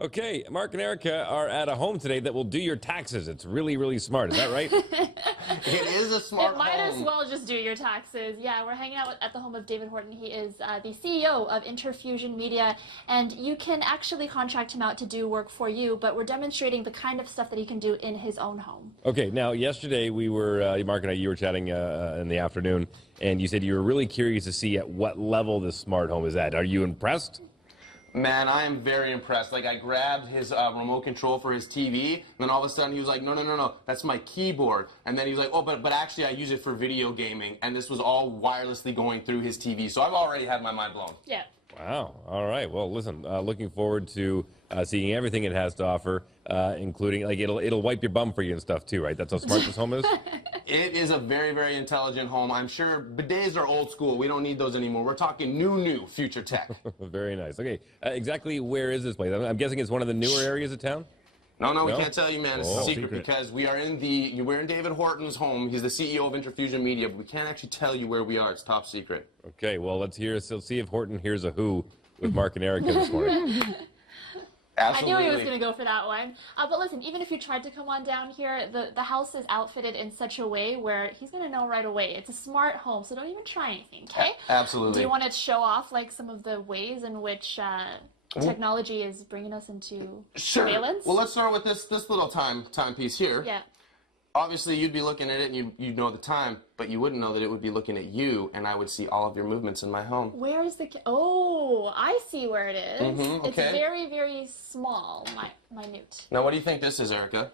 Okay, Mark and Erica are at a home today that will do your taxes. It's really, really smart. Is that right? It is a smart home. It might as well just do your taxes. Yeah, we're hanging out at the home of David Horton. He is the CEO of InterFusion Media, and you can actually contract him out to do work for you, but we're demonstrating the kind of stuff that he can do in his own home. Okay, now yesterday we were, Mark and I, you were chatting in the afternoon, and you said you were really curious to see at what level this smart home is at. Are you impressed? Man, I am very impressed. Like, I grabbed his remote control for his TV, and then all of a sudden he was like, no, that's my keyboard. And then he was like, oh, but actually I use it for video gaming, and this was all wirelessly going through his TV. So I've already had my mind blown. Yeah. Wow. All right. Well, listen, looking forward to seeing everything it has to offer, including, like, it'll wipe your bum for you and stuff too, right? That's how smart this home is? It is a very, very intelligent home. I'm sure bidets are old school. We don't need those anymore. We're talking new future tech. Very nice. Okay, exactly where is this place? I'm guessing it's one of the newer areas of town? No, we can't tell you, man. It's a secret secret. because we're in David Horton's home. He's the CEO of InterFusion Media, but we can't actually tell you where we are. It's top secret. Okay, well, let's see if Horton hears a who with Mark and Erica this morning. Absolutely. I knew he was going to go for that one. But listen, even if you tried to come on down here, the house is outfitted in such a way where he's going to know right away. It's a smart home, so don't even try anything, okay? Absolutely. Do you want to show off like some of the ways in which technology is bringing us into surveillance? Well, let's start with this little timepiece here. Yeah. Obviously, you'd be looking at it and you'd know the time, but you wouldn't know that it would be looking at you, and I would see all of your movements in my home. Where is the... Oh, I see where it is. Okay. It's very, very small, minute. Now, what do you think this is, Erica?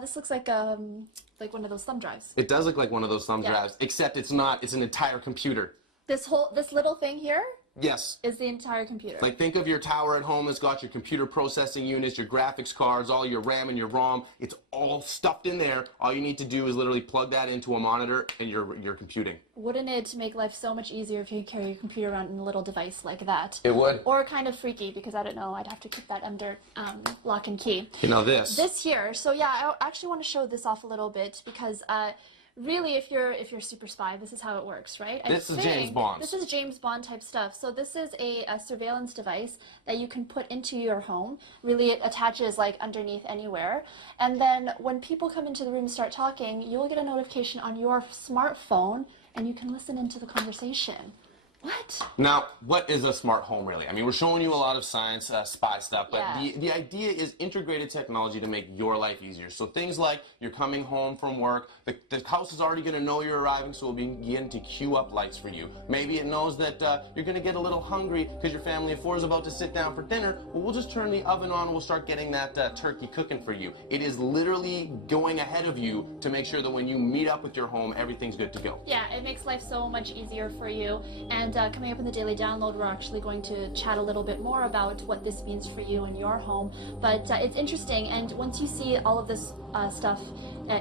This looks like one of those thumb drives. It does look like one of those thumb drives, except it's not. It's an entire computer. This little thing here Yes. is the entire computer. Like, think of your tower at home that's got your computer processing units, your graphics cards, all your RAM and your ROM. It's all stuffed in there. All you need to do is literally plug that into a monitor and you're computing. Wouldn't it make life so much easier if you could carry your computer around in a little device like that? It would. Or kind of freaky, because I don't know, I'd have to keep that under lock and key. You know this. This here, so yeah, I actually want to show this off a little bit because really, if you're a super spy, this is how it works, right? This is James Bond. This is James Bond type stuff. So this is a surveillance device that you can put into your home. Really, it attaches like underneath anywhere. And then when people come into the room and start talking, you'll get a notification on your smartphone, and you can listen into the conversation. What? Now, what is a smart home, really? I mean, we're showing you a lot of science, spy stuff, but Yeah. the idea is integrated technology to make your life easier. So things like you're coming home from work, the house is already going to know you're arriving, so it'll begin to queue up lights for you. Maybe it knows that you're going to get a little hungry because your family of four is about to sit down for dinner. Well, we'll just turn the oven on and we'll start getting that turkey cooking for you. It is literally going ahead of you to make sure that when you meet up with your home, everything's good to go. Yeah, it makes life so much easier for you. And coming up in the Daily Download, we're actually going to chat a little bit more about what this means for you and your home. But it's interesting, and once you see all of this stuff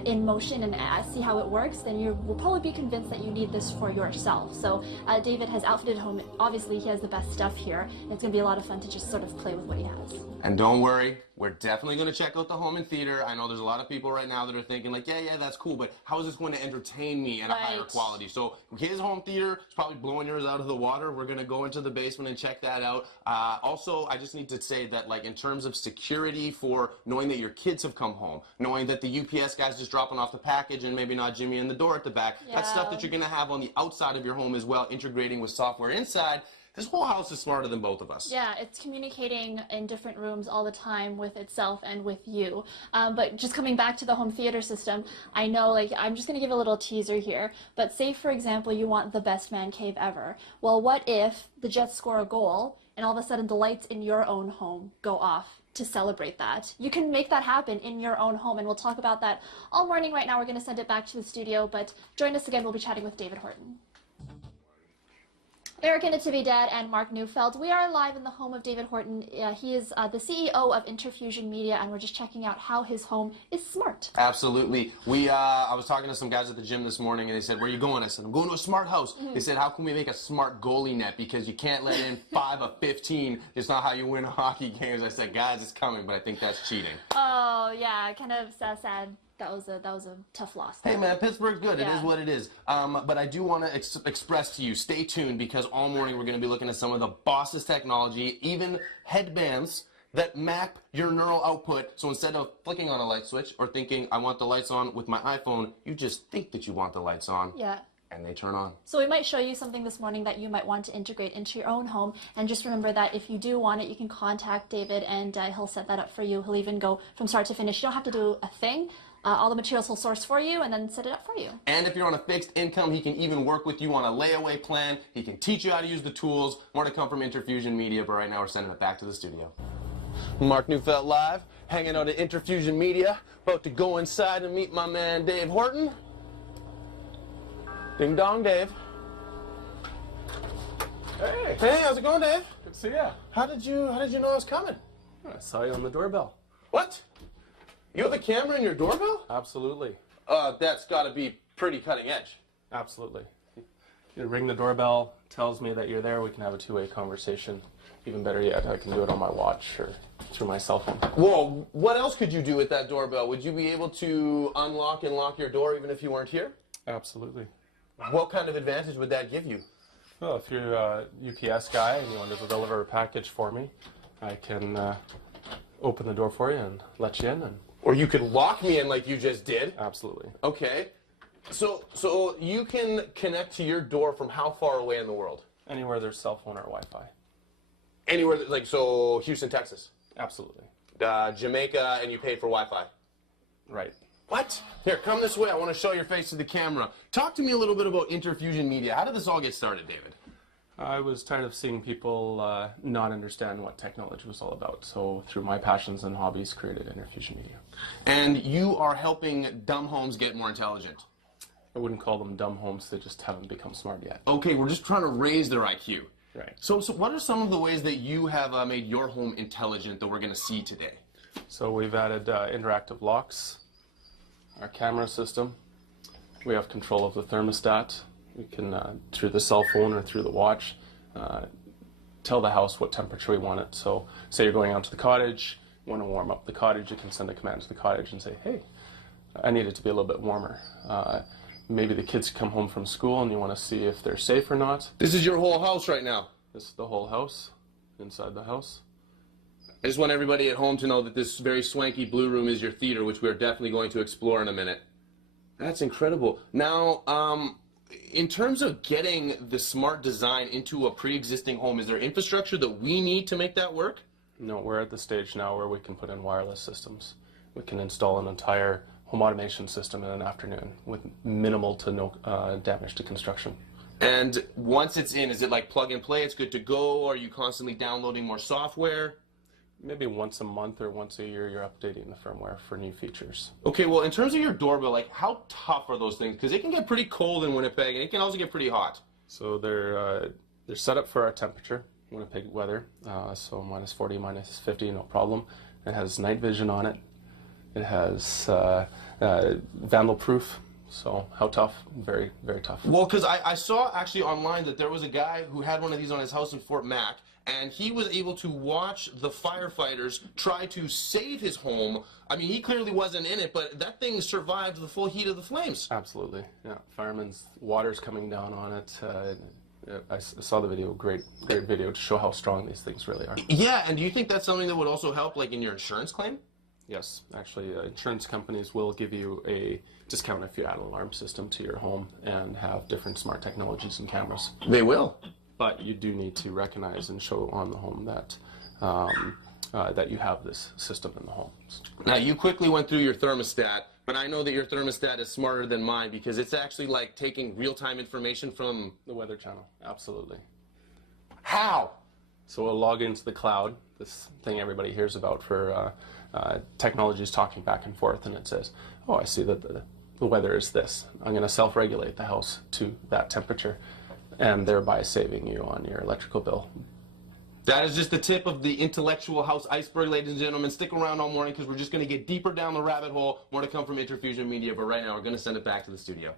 in motion and see how it works, then you will probably be convinced that you need this for yourself. So David has outfitted home. Obviously, he has the best stuff here. And it's going to be a lot of fun to just sort of play with what he has. And don't worry, we're definitely going to check out the home and theater. I know there's a lot of people right now that are thinking like, yeah, that's cool, but how is this going to entertain me at a higher quality? So his home theater is probably blowing yours out of the water. We're going to go into the basement and check that out. Also, I just need to say that, like, in terms of security for knowing that your kids have come home, knowing that the UPS guy's just dropping off the package and maybe not Jimmy in the door at the back, that's stuff that you're going to have on the outside of your home as well, integrating with software inside. This whole house is smarter than both of us. Yeah, it's communicating in different rooms all the time with itself and with you. But just coming back to the home theater system, I know, like, I'm just going to give a little teaser here. But say, for example, you want the best man cave ever. Well, what if the Jets score a goal and all of a sudden the lights in your own home go off to celebrate that? You can make that happen in your own home, and we'll talk about that all morning. Right now, we're going to send it back to the studio, but join us again. We'll be chatting with David Horton. Erica Natividad and Mark Neufeld. We are live in the home of David Horton. He is the CEO of InterFusion Media, and we're just checking out how his home is smart. Absolutely. I was talking to some guys at the gym this morning, and they said, "Where are you going?" I said, "I'm going to a smart house." They said, "How can we make a smart goalie net? Because you can't let in 5 of 15. It's not how you win hockey games." I said, "Guys, it's coming, but I think that's cheating." Oh, yeah, kind of sad. That was a tough loss. Hey, man, Pittsburgh's good. Yeah. It is what it is. But I do want to express to you, stay tuned, because all morning we're going to be looking at some of the boss's technology, even headbands that map your neural output. So instead of flicking on a light switch or thinking, I want the lights on with my iPhone, you just think that you want the lights on. Yeah. And they turn on. So we might show you something this morning that you might want to integrate into your own home. And just remember that if you do want it, you can contact David and he'll set that up for you. He'll even go from start to finish. You don't have to do a thing. All the materials he'll source for you and then set it up for you. And if you're on a fixed income, he can even work with you on a layaway plan. He can teach you how to use the tools. More to come from InterFusion Media, but right now we're sending it back to the studio. Mark Neufeld live, hanging out at InterFusion Media, about to go inside and meet my man Dave Horton. Ding dong, Dave. Hey. Hey, how's it going, Dave? Good to see ya. How did you know I was coming? I saw you on the doorbell. What? You have a camera in your doorbell? Absolutely. That's got to be pretty cutting edge. Absolutely. You ring the doorbell, tells me that you're there, we can have a two-way conversation. Even better yet, I can do it on my watch or through my cell phone. Whoa, what else could you do with that doorbell? Would you be able to unlock and lock your door even if you weren't here? Absolutely. What kind of advantage would that give you? Well, if you're a UPS guy and you want to deliver a package for me, I can open the door for you and let you in. Or you could lock me in like you just did? Absolutely. Okay. So you can connect to your door from how far away in the world? Anywhere there's cell phone or Wi-Fi. Anywhere, like, so Houston, Texas? Absolutely. Jamaica, and you paid for Wi-Fi? Right. What? Here, come this way. I want to show your face to the camera. Talk to me a little bit about InterFusion Media. How did this all get started, David? I was tired of seeing people not understand what technology was all about, so through my passions and hobbies, created InterFusion Media. And you are helping dumb homes get more intelligent. I wouldn't call them dumb homes, they just haven't become smart yet. Okay, we're just trying to raise their IQ. Right. So what are some of the ways that you have made your home intelligent that we're going to see today? So we've added interactive locks, our camera system. We have control of the thermostat. We can, through the cell phone or through the watch, tell the house what temperature we want it. So say you're going out to the cottage, you want to warm up the cottage, you can send a command to the cottage and say, hey, I need it to be a little bit warmer. Maybe the kids come home from school and you want to see if they're safe or not. This is your whole house right now. This is the whole house, inside the house. I just want everybody at home to know that this very swanky blue room is your theater, which we're definitely going to explore in a minute. That's incredible. Now, in terms of getting the smart design into a pre-existing home, is there infrastructure that we need to make that work? No, we're at the stage now where we can put in wireless systems. We can install an entire home automation system in an afternoon with minimal to no damage to construction. And once it's in, is it like plug and play, it's good to go, or are you constantly downloading more software? Maybe once a month or once a year, you're updating the firmware for new features. Okay, well, in terms of your doorbell, like, how tough are those things? Because it can get pretty cold in Winnipeg, and it can also get pretty hot. So they're set up for our temperature, Winnipeg weather, so minus 40, minus 50, no problem. It has night vision on it. It has vandal-proof. So how tough? Very, very tough. Well, because I saw actually online that there was a guy who had one of these on his house in Fort Mac, and he was able to watch the firefighters try to save his home. I mean, he clearly wasn't in it, but that thing survived the full heat of the flames. Absolutely, yeah. Firemen's water's coming down on it. I saw the video, great video to show how strong these things really are. Yeah, and do you think that's something that would also help, like, in your insurance claim? Yes, actually, insurance companies will give you a discount if you add an alarm system to your home and have different smart technologies and cameras. They will. But you do need to recognize and show on the home that that you have this system in the home. Now, you quickly went through your thermostat, but I know that your thermostat is smarter than mine because it's actually like taking real-time information from the Weather Channel. Absolutely. How? So we'll log into the cloud, this thing everybody hears about for technologies talking back and forth, and it says, oh, I see that the weather is this. I'm going to self-regulate the house to that temperature, and thereby saving you on your electrical bill. That is just the tip of the intellectual house iceberg, ladies and gentlemen. Stick around all morning because we're just going to get deeper down the rabbit hole. More to come from InterFusion Media, but right now we're going to send it back to the studio.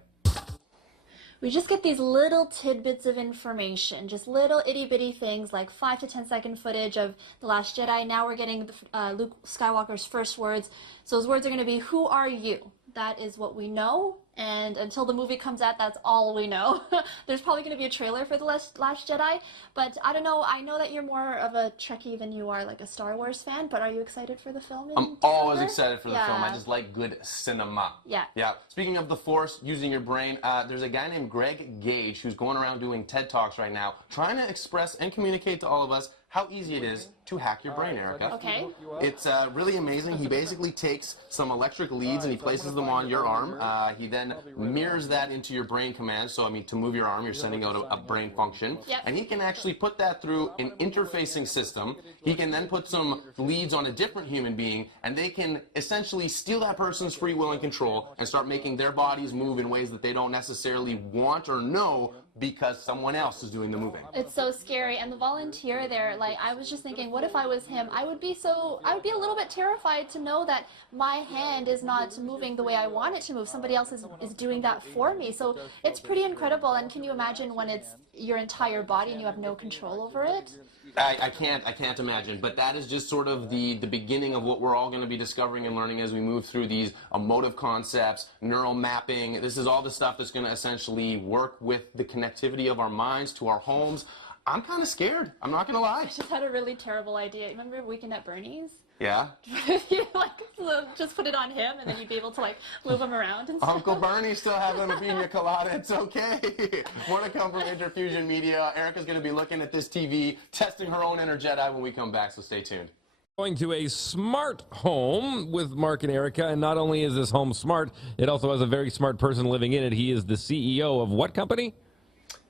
We just get these little tidbits of information, just little itty-bitty things like 5 to 10 second footage of The Last Jedi. Now we're getting Luke Skywalker's first words. So those words are going to be, who are you? that is what we know. And until the movie comes out, that's all we know. There's probably going to be a trailer for The Last Jedi, but I don't know. I know that you're more of a Trekkie than you are like a Star Wars fan, but are you excited for the film? I'm always excited for the film. I just like good cinema. Yeah. Yeah. Speaking of the Force, using your brain, there's a guy named Greg Gage who's going around doing TED Talks right now, trying to express and communicate to all of us how easy it is to hack your brain, Erica. Okay. It's really amazing. He basically takes some electric leads and he places them on your arm. He then mirrors that into your brain commands. So, I mean, to move your arm, you're sending out a brain function. Yep. And he can actually put that through an interfacing system. He can then put some leads on a different human being, and they can essentially steal that person's free will and control and start making their bodies move in ways that they don't necessarily want or know because someone else is doing the moving. It's so scary. And the volunteer there, like, I was just thinking, what if I was him? I would be a little bit terrified to know that my hand is not moving the way I want it to move. Somebody else is doing that for me. So it's pretty incredible. And can you imagine when it's your entire body and you have no control over it? I can't imagine, but that is just sort of the beginning of what we're all going to be discovering and learning as we move through these emotive concepts, neural mapping. This is all the stuff that's going to essentially work with the connectivity of our minds to our homes. I'm kind of scared. I'm not going to lie. I just had a really terrible idea. Remember Weekend at Bernie's? Yeah? You just put it on him and then you'd be able to move him around and stuff. Uncle Bernie's still having a pina colada. It's okay. More to come from InterFusion Media. Erica's going to be looking at this TV, testing her own inner Jedi when we come back, so stay tuned. Going to a smart home with Mark and Erica, and not only is this home smart, it also has a very smart person living in it. He is the CEO of what company?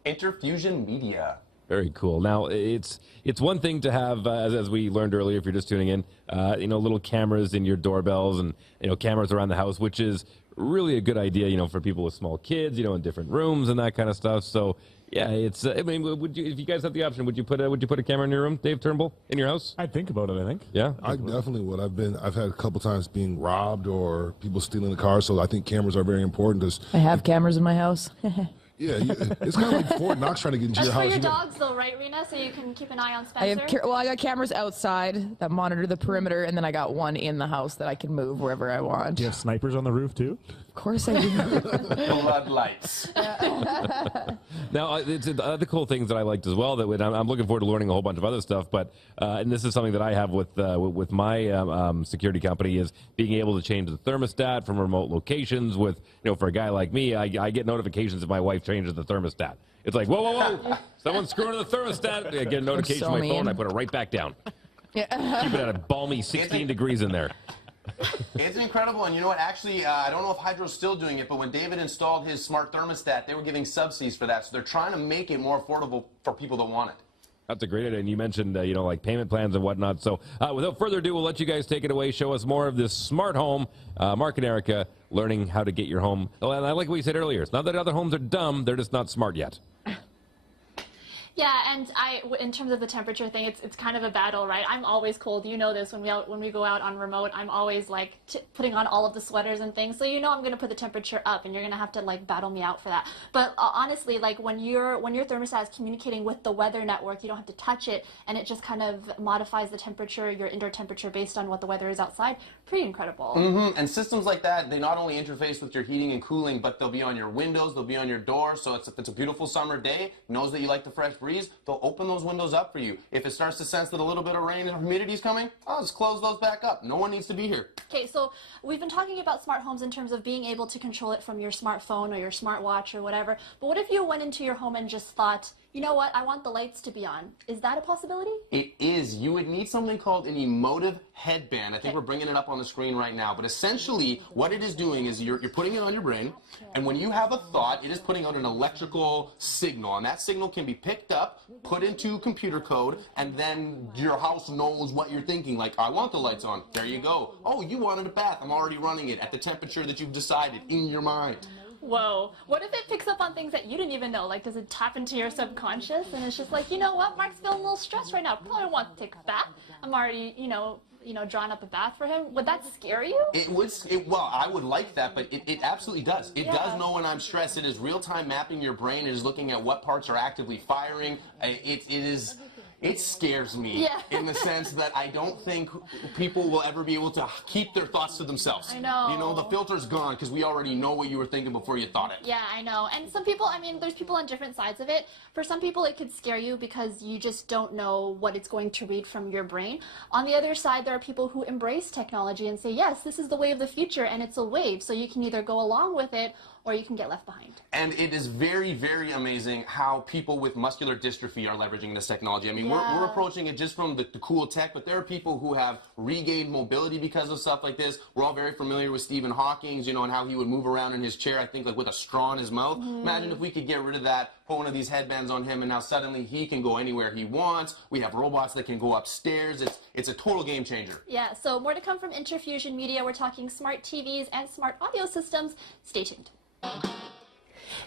InterFusion Media. Very cool. Now, it's one thing to have, as we learned earlier, if you're just tuning in, little cameras in your doorbells and, cameras around the house, which is really a good idea, for people with small kids, in different rooms and that kind of stuff. So, yeah, it's, if you guys have the option, would you put a camera in your room, Dave Turnbull, in your house? I'd think about it, I think. Yeah? I definitely would. I've had a couple times being robbed or people stealing the car, so I think cameras are very important. I have cameras in my house. Yeah, it's kind of like Fort Knox trying to get into That's your for house. your dogs, though, right, Rena? So you can keep an eye on Spencer? I got cameras outside that monitor the perimeter, and then I got one in the house that I can move wherever I want. Do you have snipers on the roof, too? Of course I do. Floodlights. Now, it's the cool things that I liked as well. That I'm looking forward to learning a whole bunch of other stuff. But and this is something that I have with my security company is being able to change the thermostat from remote locations. With for a guy like me, I get notifications if my wife changes the thermostat. It's like whoa, someone's screwing the thermostat. I get a notification on my phone. I put it right back down. Yeah. Keep it at a balmy 16 degrees in there. It's incredible, and you know what? Actually, I don't know if Hydro's still doing it, but when David installed his smart thermostat, they were giving subsidies for that. So they're trying to make it more affordable for people that want it. That's a great idea, and you mentioned, like payment plans and whatnot. So without further ado, we'll let you guys take it away. Show us more of this smart home. Mark and Erica learning how to get your home. Oh, and I like what you said earlier. It's not that other homes are dumb. They're just not smart yet. Yeah, and in terms of the temperature thing, it's kind of a battle, right? I'm always cold. You know this. When we go out on remote, I'm always putting on all of the sweaters and things. So I'm going to put the temperature up, and you're going to have to battle me out for that. But honestly, when your thermostat is communicating with the weather network, you don't have to touch it, and it just kind of modifies the temperature, your indoor temperature, based on what the weather is outside. Pretty incredible. Mm-hmm. And systems like that, they not only interface with your heating and cooling, but they'll be on your windows, they'll be on your doors. So if it's a beautiful summer day, knows that you like the fresh breeze, they'll open those windows up for you. If it starts to sense that a little bit of rain and humidity is coming, I'll just close those back up. No one needs to be here. Okay, so we've been talking about smart homes in terms of being able to control it from your smartphone or your smartwatch or whatever. But what if you went into your home and just thought, you know what, I want the lights to be on? Is that a possibility? It is. You would need something called an emotive headband. I think we're bringing it up on the screen right now. But essentially, what it is doing is you're putting it on your brain, and when you have a thought, it is putting out an electrical signal. And that signal can be picked up, put into computer code, and then your house knows what you're thinking. Like, I want the lights on. There you go. Oh, you wanted a bath. I'm already running it at the temperature that you've decided in your mind. Whoa. What if it picks up on things that you didn't even know? Does it tap into your subconscious? And it's just you know what? Mark's feeling a little stressed right now. Probably wants to take a bath. I'm already, drawing up a bath for him. Would that scare you? Well, I would like that, but it absolutely does. It does know when I'm stressed. It is real-time mapping your brain. It is looking at what parts are actively firing. It scares me in the sense that I don't think people will ever be able to keep their thoughts to themselves. I know. You know, the filter's gone because we already know what you were thinking before you thought it. Yeah, I know. And some people, I mean, there's people on different sides of it. For some people, it could scare you because you just don't know what it's going to read from your brain. On the other side, there are people who embrace technology and say, yes, this is the way of the future, and it's a wave. So you can either go along with it or you can get left behind. And it is very, very amazing how people with muscular dystrophy are leveraging this technology. I mean, we're approaching it just from the cool tech, but there are people who have regained mobility because of stuff like this. We're all very familiar with Stephen Hawking, you know, and how he would move around in his chair, I think, like with a straw in his mouth. Imagine if we could get rid of that, put one of these headbands on him, and now suddenly he can go anywhere he wants. We have robots that can go upstairs. It's a total game changer. Yeah, so more to come from InterFusion Media. We're talking smart TVs and smart audio systems. Stay tuned.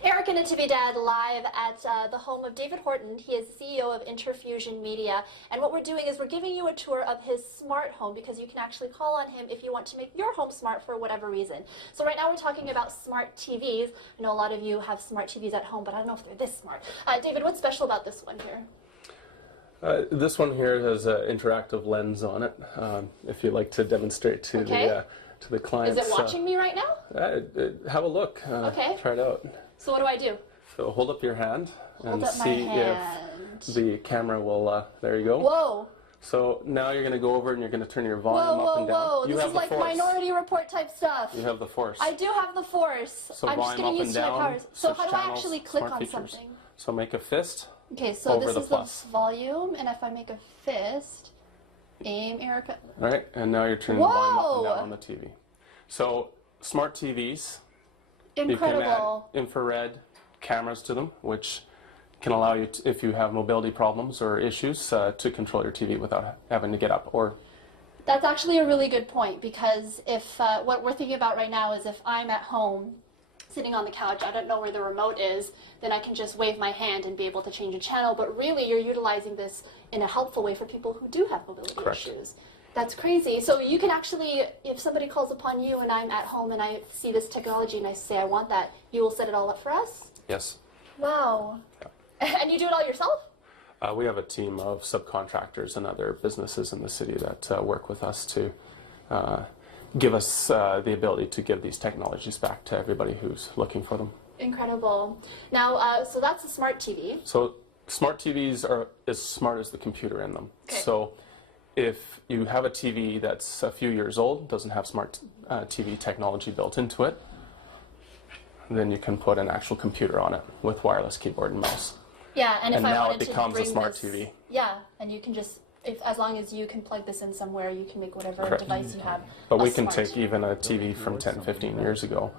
Eric and Natividad live at the home of David Horton. He is CEO of InterFusion Media. And what we're doing is we're giving you a tour of his smart home because you can actually call on him if you want to make your home smart for whatever reason. So right now we're talking about smart TVs. I know a lot of you have smart TVs at home, but I don't know if they're this smart. David, what's special about this one here? This one here has an interactive lens on it. If you'd like to demonstrate to the clients. Is it watching me right now? Have a look. Okay. Try it out. So what do I do? So hold up your hand and Hold up my see hand. if the camera will. There you go. Whoa. So now you're going to go over and you're going to turn your volume up and down. Whoa. You This have is the like force. Minority Report type stuff. You have the force. I do have the force. So I'm just volume getting up used and to my down, powers. So switch how do I channels, actually click smart on features. something? So make a fist. Okay, so over this the is plus. the volume, and if I make a fist, aim, Erica. All right, and now you're turning the volume up and Whoa! down on the TV. So smart TVs, you can Incredible. add infrared cameras to them, which can allow you, to, if you have mobility problems or issues, to control your TV without having to get up. Or That's actually a really good point because if what we're thinking about right now is if I'm at home sitting on the couch, I don't know where the remote is, then I can just wave my hand and be able to change a channel. But really, you're utilizing this in a helpful way for people who do have mobility Correct. issues. That's crazy. So you can actually, if somebody calls upon you and I'm at home and I see this technology and I say I want that, you will set it all up for us? yes, Wow. And you do it all yourself? we have a team of subcontractors and other businesses in the city that work with us to give us the ability to give these technologies back to everybody who's looking for them. Incredible. Now, so that's a smart TV. So smart TVs are as smart as the computer in them. Okay. So if you have a TV that's a few years old, doesn't have smart TV technology built into it, then you can put an actual computer on it with wireless keyboard and mouse. Yeah, and if And I now it wanted becomes to a bring smart this, TV. Yeah, and you can just, as long as you can plug this in somewhere, you can make whatever Correct. device you have. But we a can smart. take even a TV from 10, 15 years ago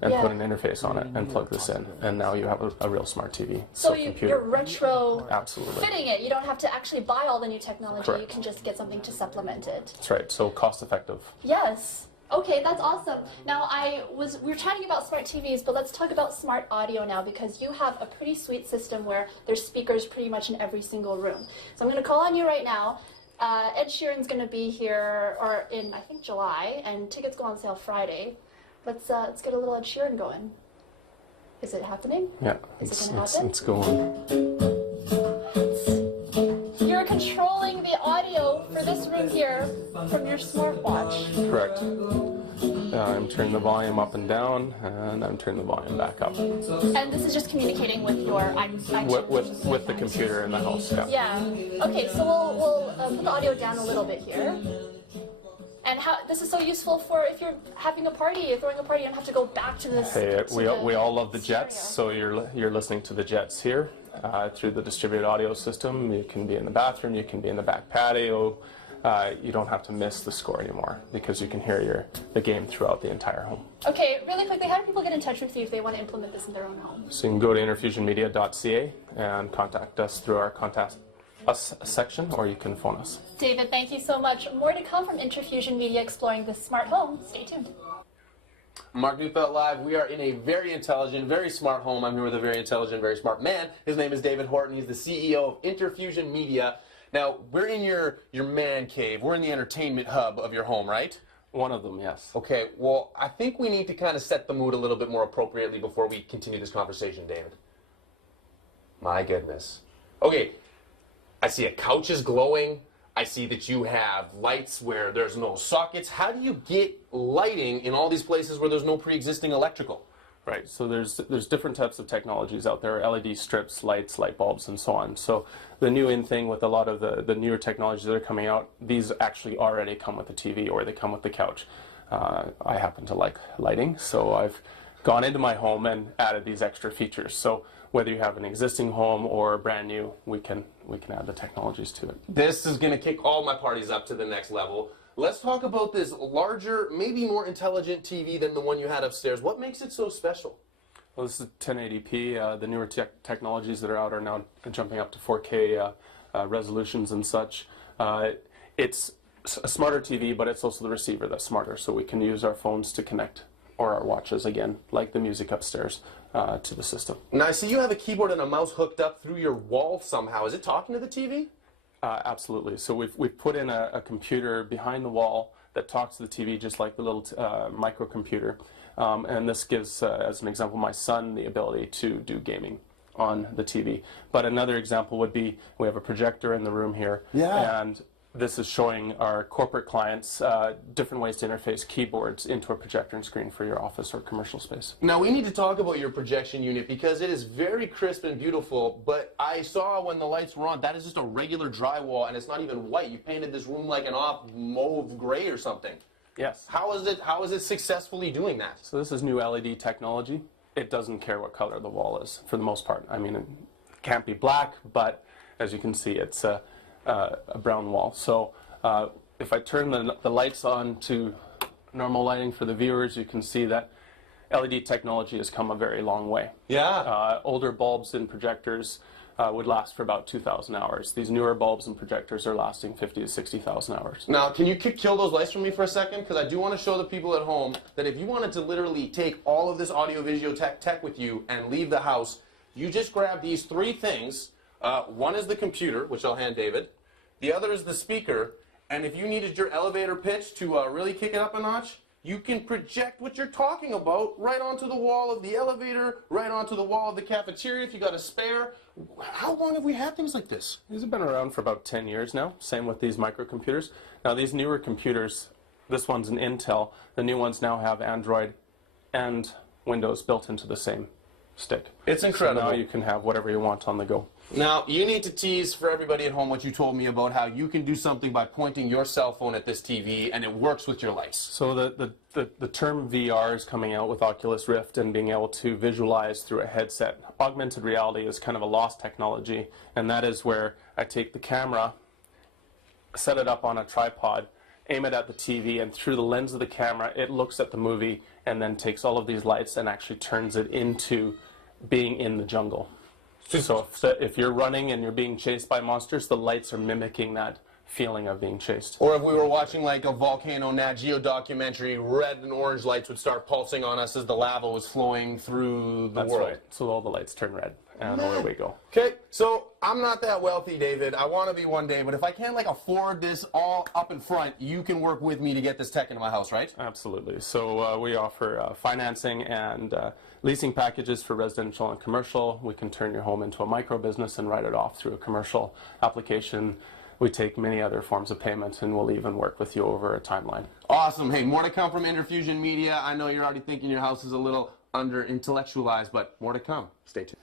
and Yeah. put an interface on it and plug this in. And now you have a real smart TV. So computer. you're retro Absolutely. fitting it. You don't have to actually buy all the new technology. Correct. You can just get something to supplement it. That's right. So cost effective. Yes. Okay, that's awesome. Now, we were chatting about smart TVs, but let's talk about smart audio now because you have a pretty sweet system where there's speakers pretty much in every single room. So I'm going to call on you right now. Ed Sheeran's going to be here, or in I think July, and tickets go on sale Friday. Let's get a little Ed Sheeran going. Is it happening? Yeah. Is it It's, gonna it's, happen? it's going. You're controlling the audio for this room here from your smartwatch. Correct. I'm turning the volume up and down, and I'm turning the volume back up. And this is just communicating with your With the computer in the house, yeah. Yeah. Okay, so we'll put the audio down a little bit here. And this is so useful for if you're having a party, you're throwing a party, you don't have to go back to this. Hey, to we the all love the Jets, stereo. so you're listening to the Jets here through the distributed audio system. You can be in the bathroom, you can be in the back patio. You don't have to miss the score anymore because you can hear the game throughout the entire home. Okay, really quickly, how do people get in touch with you if they want to implement this in their own home? So you can go to InterFusionMedia.ca and contact us through our Contact Us section, or you can phone us. David, thank you so much. More to come from InterFusion Media exploring this smart home. Stay tuned. Mark Neufeld Live. We are in a very intelligent, very smart home. I'm here with a very intelligent, very smart man. His name is David Horton. He's the CEO of InterFusion Media. Now, we're in your man cave. We're in the entertainment hub of your home, right? One of them, yes. Okay, well, I think we need to kind of set the mood a little bit more appropriately before we continue this conversation, David. My goodness. Okay, I see a couch is glowing. I see that you have lights where there's no sockets. How do you get lighting in all these places where there's no pre-existing electrical? Right, so there's different types of technologies out there, LED strips, lights, light bulbs, and so on. So the new in thing with a lot of the newer technologies that are coming out, these actually already come with the TV or they come with the couch. I happen to like lighting, so I've gone into my home and added these extra features. So whether you have an existing home or brand new, we can add the technologies to it. This is going to kick all my parties up to the next level. Let's talk about this larger, maybe more intelligent TV than the one you had upstairs. What makes it so special? Well, this is 1080p. The newer technologies that are out are now jumping up to 4K resolutions and such. It's a smarter TV, but it's also the receiver that's smarter, so we can use our phones to connect, or our watches, again, like the music upstairs, to the system. Now, I see you have a keyboard and a mouse hooked up through your wall somehow. Is it talking to the TV? Absolutely. So we've put in a computer behind the wall that talks to the TV just like the little microcomputer. And this gives, as an example, my son the ability to do gaming on the TV. But another example would be we have a projector in the room here. Yeah. And this is showing our corporate clients different ways to interface keyboards into a projector and screen for your office or commercial space. Now, we need to talk about your projection unit because it is very crisp and beautiful, but I saw when the lights were on, that is just a regular drywall, and it's not even white. You painted this room like an off mauve gray or something. Yes. How is it successfully doing that? So this is new LED technology. It doesn't care what color the wall is, for the most part. I mean, it can't be black, but as you can see, it's a brown wall. So if I turn the lights on to normal lighting for the viewers, you can see that LED technology has come a very long way. Yeah. Older bulbs and projectors would last for about 2,000 hours. These newer bulbs and projectors are lasting 50 to 60,000 hours. Now, can you kill those lights for me for a second? Because I do want to show the people at home that if you wanted to literally take all of this audio-visual tech with you and leave the house, you just grab these three things. One is the computer, which I'll hand David. The other is the speaker. And if you needed your elevator pitch to really kick it up a notch, you can project what you're talking about right onto the wall of the elevator, right onto the wall of the cafeteria if you got a spare. How long have we had things like this? These have been around for about 10 years now. Same with these microcomputers. Now these newer computers, this one's an Intel. The new ones now have Android and Windows built into the same stick. It's incredible. So now you can have whatever you want on the go. Now, you need to tease for everybody at home what you told me about how you can do something by pointing your cell phone at this TV and it works with your lights. So the term VR is coming out with Oculus Rift and being able to visualize through a headset. Augmented reality is kind of a lost technology, and that is where I take the camera, set it up on a tripod, aim it at the TV, and through the lens of the camera, it looks at the movie and then takes all of these lights and actually turns it into being in the jungle. So if you're running and you're being chased by monsters, the lights are mimicking that feeling of being chased. Or if we were watching like a Volcano Nat Geo documentary, red and orange lights would start pulsing on us as the lava was flowing through the That's world. right. So all the lights turn red, and away we go. Okay, so I'm not that wealthy, David. I want to be one day, but if I can't like afford this all up in front, you can work with me to get this tech into my house, right? Absolutely. So we offer financing and leasing packages for residential and commercial. We can turn your home into a micro business and write it off through a commercial application. We take many other forms of payment, and we'll even work with you over a timeline. Awesome. Hey, more to come from InterFusion Media. I know you're already thinking your house is a little under-intellectualized, but more to come. Stay tuned.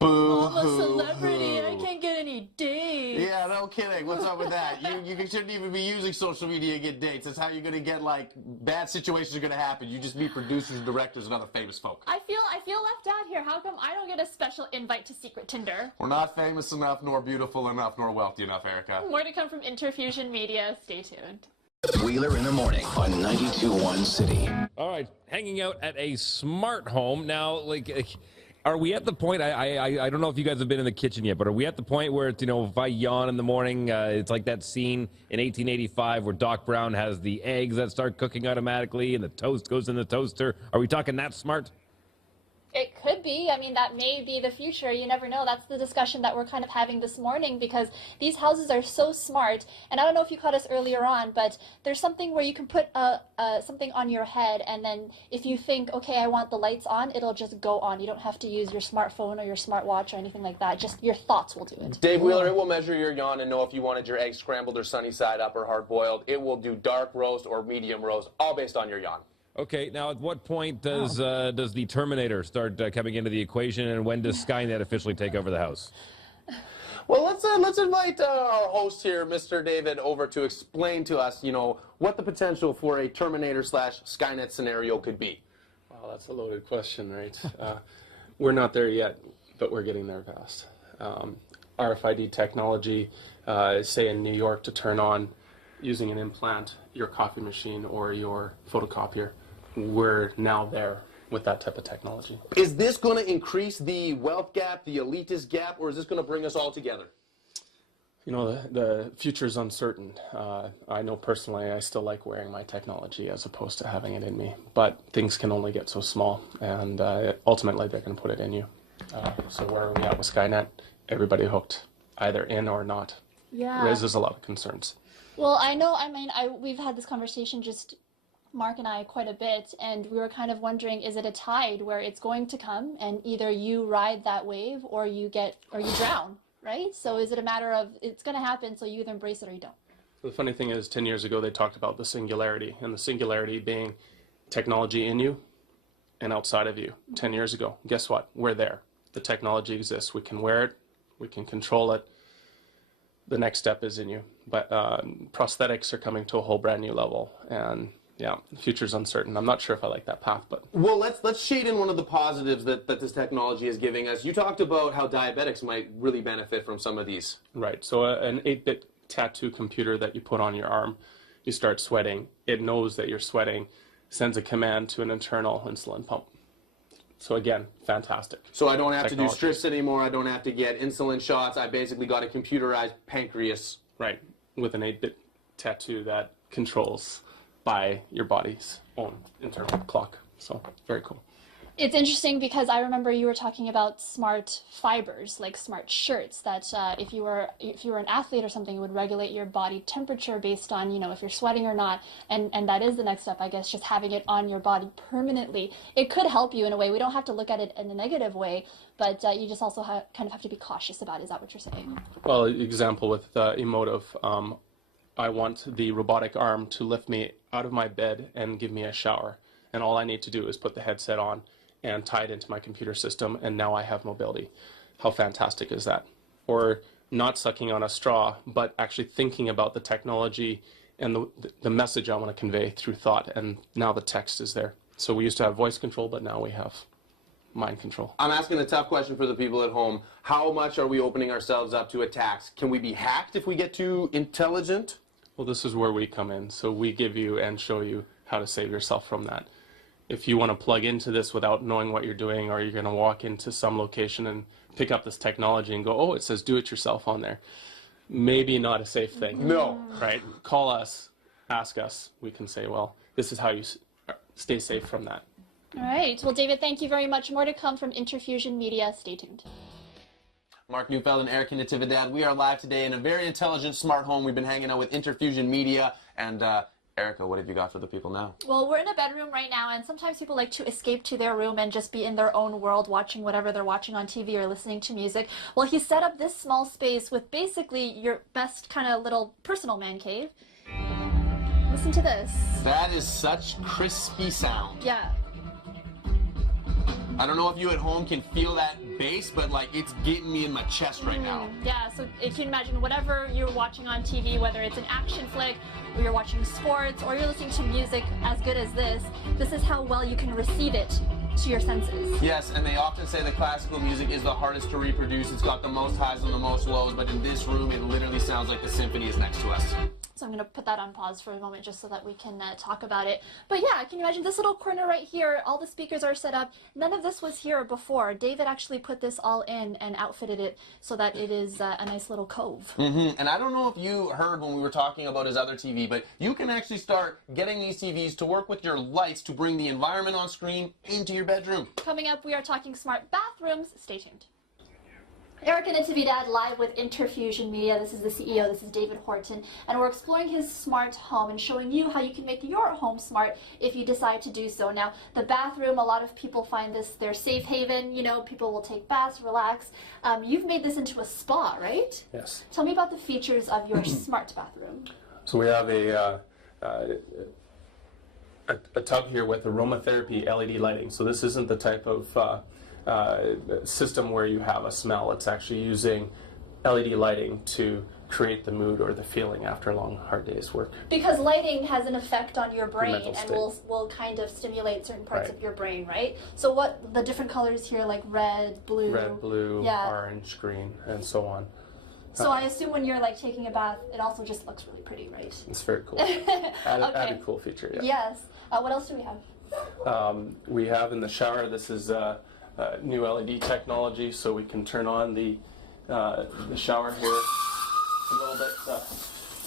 I'm a celebrity. I can't get any dates. Yeah, no kidding. What's up with that? You shouldn't even be using social media to get dates. That's how you're going to get, like, bad situations are going to happen. You just meet producers, directors, and other famous folk. I feel left out here. How come I don't get a special invite to Secret Tinder? We're not famous enough, nor beautiful enough, nor wealthy enough, Erica. More to come from InterFusion Media. Stay tuned. Wheeler in the morning on 92.1 City. All right, hanging out at a smart home now. Are we at the point? I don't know if you guys have been in the kitchen yet, but are we at the point where it's, if I yawn in the morning, it's like that scene in 1885 where Doc Brown has the eggs that start cooking automatically and the toast goes in the toaster? Are we talking that smart? It could be. I mean, that may be the future. You never know. That's the discussion that we're kind of having this morning, because these houses are so smart. And I don't know if you caught us earlier on, but there's something where you can put something on your head, and then if you think, okay, I want the lights on, it'll just go on. You don't have to use your smartphone or your smartwatch or anything like that. Just your thoughts will do it. Dave Wheeler, it will measure your yawn and know if you wanted your eggs scrambled or sunny side up or hard boiled. It will do dark roast or medium roast, all based on your yawn. Okay, now at what point does the Terminator start coming into the equation, and when does Skynet officially take over the house? Well, let's invite our host here, Mr. David, over to explain to us, what the potential for a Terminator/Skynet scenario could be. Well, that's a loaded question, right? We're not there yet, but we're getting there fast. RFID technology, say in New York, to turn on using an implant your coffee machine or your photocopier. We're now there with that type of technology. Is this going to increase the wealth gap, the elitist gap, or is this going to bring us all together? The future is uncertain. I know personally I still like wearing my technology as opposed to having it in me, but things can only get so small, and ultimately they're going to put it in you. So where are we at with Skynet? Everybody hooked, either in or not. Yeah. Raises a lot of concerns. Well, I know, we've had this conversation, just Mark and I, quite a bit, and we were kind of wondering, is it a tide where it's going to come and either you ride that wave or you drown, right? So is it a matter of it's going to happen, so you either embrace it or you don't? The funny thing is, 10 years ago they talked about the singularity, and the singularity being technology in you and outside of you. 10 years ago, guess what? We're there. The technology exists. We can wear it. We can control it. The next step is in you. But prosthetics are coming to a whole brand new level, and yeah, the future's uncertain. I'm not sure if I like that path, but... Well, let's shade in one of the positives that this technology is giving us. You talked about how diabetics might really benefit from some of these. Right, so an 8-bit tattoo computer that you put on your arm, you start sweating, it knows that you're sweating, sends a command to an internal insulin pump. So again, fantastic. So I don't have to do strips anymore, I don't have to get insulin shots, I basically got a computerized pancreas. Right, with an 8-bit tattoo that controls by your body's own internal clock. So very cool. It's interesting because I remember you were talking about smart fibers, like smart shirts, that if you were an athlete or something, it would regulate your body temperature based on, if you're sweating or not. And that is the next step, I guess, just having it on your body permanently. It could help you in a way. We don't have to look at it in a negative way, but you just also kind of have to be cautious about it. Is that what you're saying? Well, example with Emotive, I want the robotic arm to lift me out of my bed and give me a shower. And all I need to do is put the headset on and tie it into my computer system, and now I have mobility. How fantastic is that? Or not sucking on a straw, but actually thinking about the technology and the message I want to convey through thought, and now the text is there. So we used to have voice control, but now we have mind control. I'm asking a tough question for the people at home. How much are we opening ourselves up to attacks? Can we be hacked if we get too intelligent? Well, this is where we come in. So we give you and show you how to save yourself from that. If you want to plug into this without knowing what you're doing, or you're going to walk into some location and pick up this technology and go, oh, it says do it yourself on there. Maybe not a safe thing. No. Right? Call us, ask us. We can say, well, this is how you stay safe from that. All right. Well, David, thank you very much. More to come from InterFusion Media. Stay tuned. Mark Neufeld and Eric Natividad. We are live today in a very intelligent smart home. We've been hanging out with InterFusion Media, and Erica, what have you got for the people now? Well, we're in a bedroom right now, and sometimes people like to escape to their room and just be in their own world, watching whatever they're watching on TV or listening to music. Well, he set up this small space with basically your best kind of little personal man cave. Listen to this. That is such crispy sound. Yeah. I don't know if you at home can feel that bass, but it's getting me in my chest right now. Yeah, so if you can imagine whatever you're watching on TV, whether it's an action flick, or you're watching sports, or you're listening to music as good as this is how well you can receive it to your senses. Yes, and they often say that classical music is the hardest to reproduce. It's got the most highs and the most lows, but in this room, it literally sounds like the symphony is next to us. So I'm going to put that on pause for a moment just so that we can talk about it. But yeah, can you imagine this little corner right here? All the speakers are set up. None of this was here before. David actually put this all in and outfitted it so that it is a nice little cove. And I don't know if you heard when we were talking about his other TV, but you can actually start getting these TVs to work with your lights to bring the environment on screen into your bedroom. Coming up, we are talking smart bathrooms. Stay tuned. Eric and TV Dad live with InterFusion Media. This is the CEO, this is David Horton, and we're exploring his smart home and showing you how you can make your home smart if you decide to do so. Now, the bathroom, a lot of people find this their safe haven. You know, people will take baths, relax. You've made this into a spa, right? Yes. Tell me about the features of your smart bathroom. So we have a tub here with aromatherapy LED lighting. So this isn't the type of system where you have a smell. It's actually using LED lighting to create the mood or the feeling after a long, hard day's work. Because lighting has an effect on your brain mental and state. will kind of stimulate certain parts Right. of your brain, right? So what the different colors here, like red, blue, yeah. Orange, green, and so on. So I assume when you're like taking a bath, it also just looks really pretty, right? It's very cool. Added cool feature, yeah. Yes. What else do we have? We have in the shower, this is new LED technology, so we can turn on the shower here.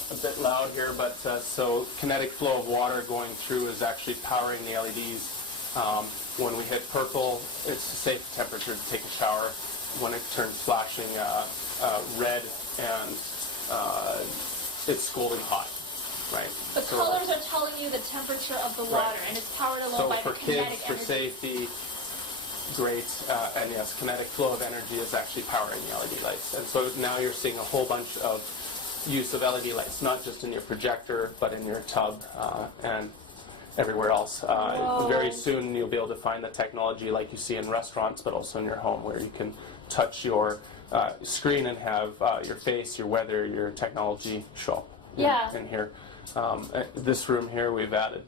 It's a bit loud here, but so kinetic flow of water going through is actually powering the LEDs. When we hit purple, it's a safe temperature to take a shower. When it turns flashing red and it's scalding hot, right? The colors are telling you the temperature of the water, and it's powered alone by the kinetic kids, for energy. safety, great, and yes, kinetic flow of energy is actually powering the LED lights. And so now you're seeing a whole bunch of use of LED lights, not just in your projector, but in your tub and everywhere else. Very soon you'll be able to find the technology like you see in restaurants, but also in your home, where you can touch your screen and have your face, your weather, your technology show up in here. This room here, we've added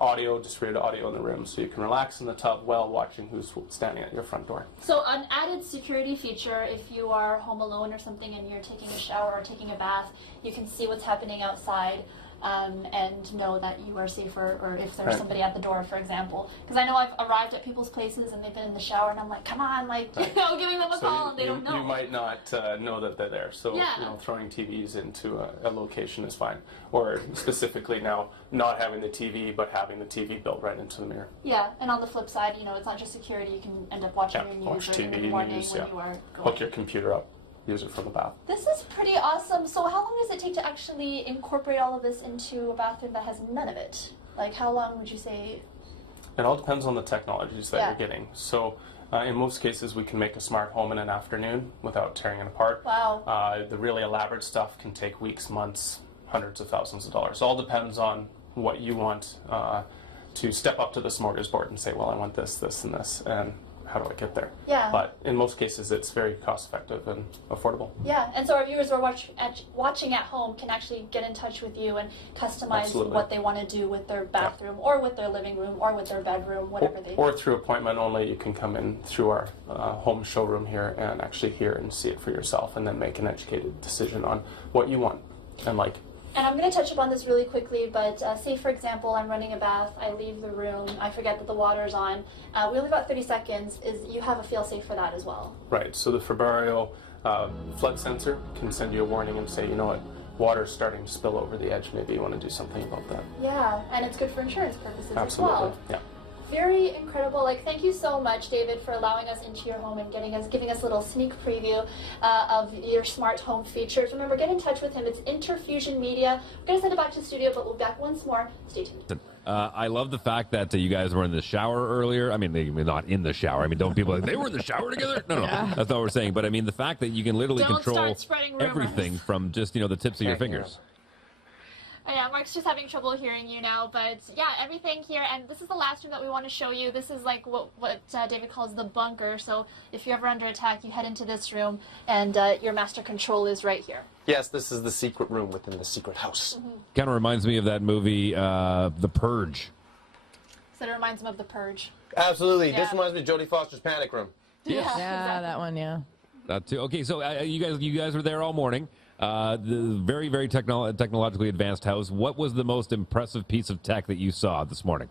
audio, distributed audio in the room, so you can relax in the tub while watching who's standing at your front door. So an added security feature, if you are home alone or something and you're taking a shower or taking a bath, you can see what's happening outside and know that you are safer, or if there's somebody at the door, for example. Because I know I've arrived at people's places and they've been in the shower and I'm like, come on, like, you know, giving them a call and they don't know. You might not know that they're there, so you know, throwing TVs into a location is fine. Or specifically now, not having the TV, but having the TV built right into the mirror. Yeah, and on the flip side, you know, it's not just security. You can end up watching your news watch TV, in the morning news, when you are going. Hook your computer up, use it from the bath. This is pretty awesome. So how long does it take to actually incorporate all of this into a bathroom that has none of it? Like, how long would you say? It all depends on the technologies that you're getting. So in most cases, we can make a smart home in an afternoon without tearing it apart. Wow. The really elaborate stuff can take weeks, months, hundreds of thousands of dollars. It all depends on what you want to step up to the smorgasbord and say, well, I want this, this, and this, and how do I get there? Yeah. But in most cases, it's very cost-effective and affordable. Yeah, and so our viewers who are watching at home can actually get in touch with you and customize what they want to do with their bathroom or with their living room or with their bedroom, whatever they Or through appointment only, you can come in through our home showroom here and actually hear and see it for yourself and then make an educated decision on what you want and like. And I'm going to touch upon this really quickly, but say, for example, I'm running a bath, I leave the room, I forget that the water's on. We only got 30 seconds. You have a fail-safe for that as well. Right. So the Fabario flood sensor can send you a warning and say, you know what, water's starting to spill over the edge. Maybe you want to do something about that. Yeah, and it's good for insurance purposes as well. Absolutely, yeah. Very incredible. Like, thank you so much, David, for allowing us into your home and giving us a little sneak preview of your smart home features. Remember, get in touch with him. It's InterFusion Media. We're going to send it back to the studio, but we'll be back once more. Stay tuned. I love the fact that you guys were in the shower earlier. I mean, they were not in the shower. I mean, don't people they were in the shower together? No, that's not what we're saying. But I mean, the fact that you can literally control everything from just the tips of your fingers. Oh, yeah, Mark's just having trouble hearing you now, but yeah, everything here, and this is the last room that we want to show you. This is like what David calls the bunker, so if you're ever under attack, you head into this room, and your master control is right here. Yes, this is the secret room within the secret house. Kind of reminds me of that movie, The Purge. So it reminds him of The Purge. Absolutely. This reminds me of Jodie Foster's Panic Room. Yeah, Yeah, that one, yeah. That too. Okay, so you guys were there all morning. The very, very technologically advanced house. What was the most impressive piece of tech that you saw this morning?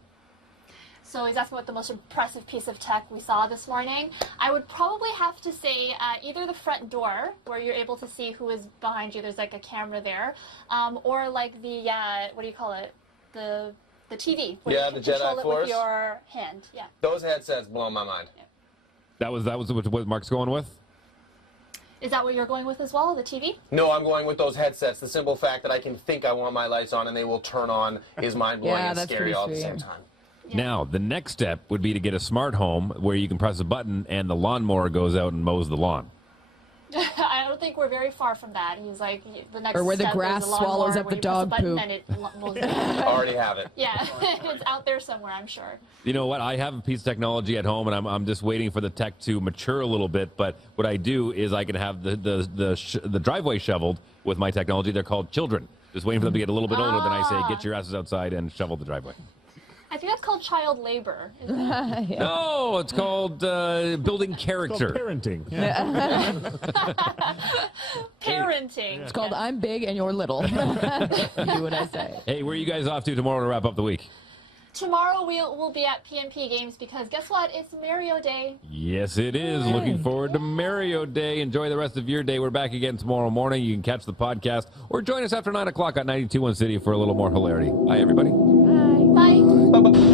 So he's asking what the most impressive piece of tech we saw this morning. I would probably have to say either the front door, where you're able to see who is behind you. There's like a camera there, or like the what do you call it? The TV. Where Yeah, you can the Jedi control it Force. with your hand. Yeah. Those headsets blow my mind. Yeah. That was what Mark's going with. Is that what you're going with as well, the TV? No, I'm going with those headsets. The simple fact that I can think I want my lights on and they will turn on is mind-blowing Yeah, and that's scary pretty all at the sweet. same time. Yeah. Now, the next step would be to get a smart home where you can press a button and the lawnmower goes out and mows the lawn. I don't think we're very far from that. He's like, the next Or where the step is grass a lawnmower swallows up where the you press a dog button poop. and it mows the lawn. Already have it. Yeah, it's out there somewhere, I'm sure. You know what? I have a piece of technology at home, and I'm just waiting for the tech to mature a little bit. But what I do is I can have the driveway shoveled with my technology. They're called children. Just waiting for them to get a little bit older. Then I say, get your asses outside and shovel the driveway. I think that's called child labor. Isn't it? No, it's called building character. Parenting. Parenting. It's called I'm Big and You're Little. You do what I say. Hey, where are you guys off to tomorrow to wrap up the week? Tomorrow we'll be at PNP Games because guess what? It's Mario Day. Yes, it is. Looking forward to Mario Day. Enjoy the rest of your day. We're back again tomorrow morning. You can catch the podcast or join us after 9 o'clock on 92.1 City for a little more hilarity. Bye, everybody. Bye.